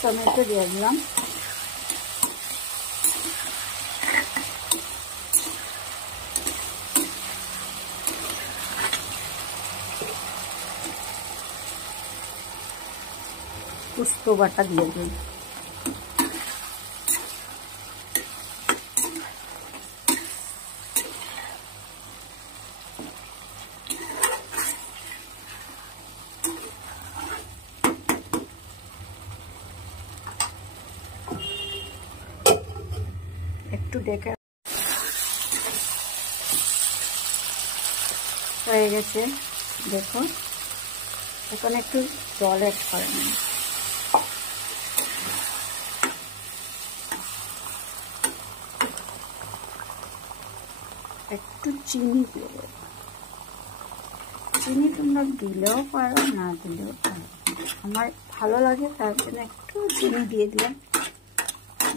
Tomato দিয়ে দিলাম। পোস্ত বাটা দিয়ে দিই। একটু ডেকে হয়ে গেছে, দেখো। এখন একটু জল অ্যাড করে নিই। একটু চিনি দিয়ে দেব। চিনি তোমরা দিলেও পারো, না দিলেও পারো। আমার ভালো লাগে তার জন্য একটু চিনি দিয়ে দিলাম,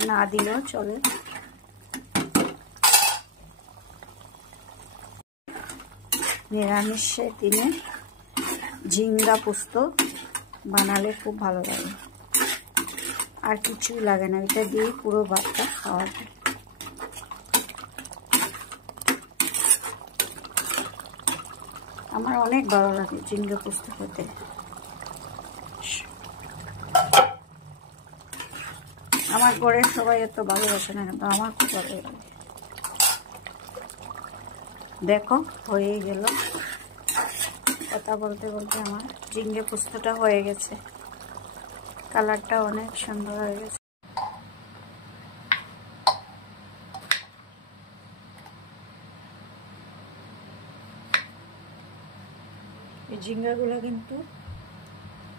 না দিলেও চলে। নিরামিষের দিনে ঝিঙ্গা পোস্ত বানালে খুব ভালো লাগে, আর কিছুই লাগে না, এটা দিয়ে পুরো ভাতটা খাওয়া যায়। আমার অনেক ভালো লাগে ঝিঙ্গা পোস্ত খেতে। আমার ঘরের সবাই এত ভালোবাসে না, কিন্তু আমার খুব ভালো লাগে। দেখো হয়ে গেল। কথা বলতে বলতে আমার ঝিঙ্গে পোস্তটা হয়ে গেছে। কালারটা অনেক সুন্দর হয়ে গেছে। এই ঝিঙ্গাগুলো কিন্তু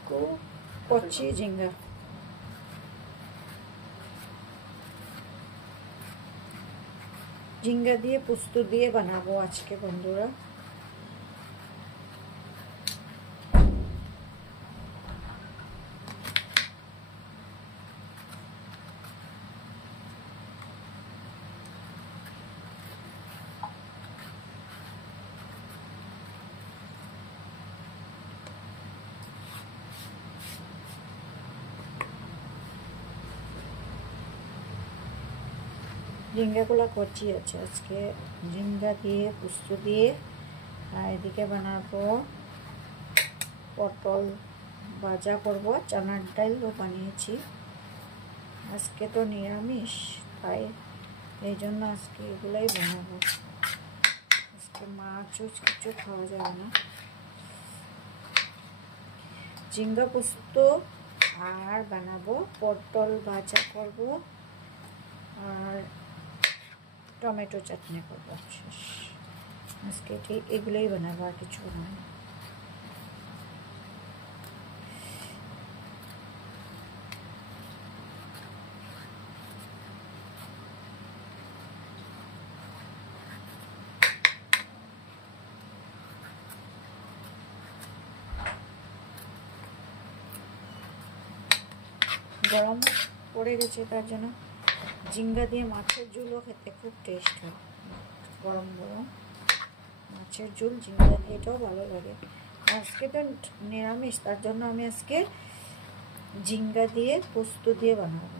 খুব কচি ঝিঙ্গা। ঝিঙ্গা দিয়ে পোস্ত দিয়ে বানাবো আজকে বন্ধুরা। ঝিঙ্গাগুলো কচি আছে, আজকে ঝিঙ্গা দিয়ে পোস্ত দিয়ে। আর এদিকে বানাবো পটল ভাজা করব, চানার ডালও বানিয়েছি। আজকে তো নিরামিষ, তাই এই জন্য আজকে এগুলাই বানাবো। আজকে মাছও কিছু খাওয়া যাবে না। ঝিঙ্গা পোস্ত আর বানাবো, পটল ভাজা করব, আর টমেটো চাটনি করবো। শেষ, আজকে ঠিক এগুলোই বানাবো, আর কিছু বানাবো। গরম পড়ে গেছে, তার জন্য ঝিঙ্গা দিয়ে মাছের ঝোলও খেতে খুব টেস্ট হয়। গরম গরম মাছের ঝোল ঝিঙ্গা দিয়ে, এটাও ভালো লাগে। আজকে তো নিরামিষ, তার জন্য আমি আজকে ঝিঙ্গা দিয়ে পোস্ত দিয়ে বানাবো।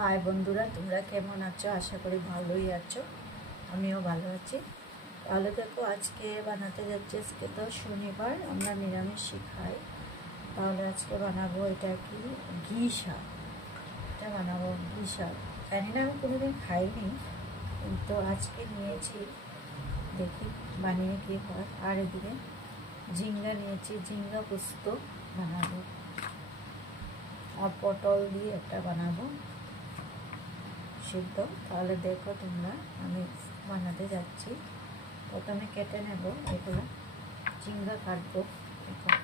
হাই বন্ধুরা, তোমরা কেমন আছো? আশা করি ভালোই আছো, আমিও ভালো আছি। তাহলে দেখো, আজকে বানাতে যাচ্ছি। আজকে তো শনিবার, আমরা নিরামিষই খাই। তাহলে আজকে বানাবো এটা কি, ঘি শাক। এটা বানাবো ঘি শাক। জানি না, আমি কোনোদিন খাইনি, কিন্তু আজকে নিয়েছি, দেখি বানিয়ে কী হয়। আর এদিকে ঝিঙ্গা নিয়েছি, ঝিঙ্গা পোস্ত বানাবো। আর পটল দিয়ে একটা বানাবো সিদ্ধ। তাহলে দেখো তোমরা, আমি বানাতে যাচ্ছি। প্রথমে কেটে নেব এগুলো, ঝিঙ্গা কাটবো এখন।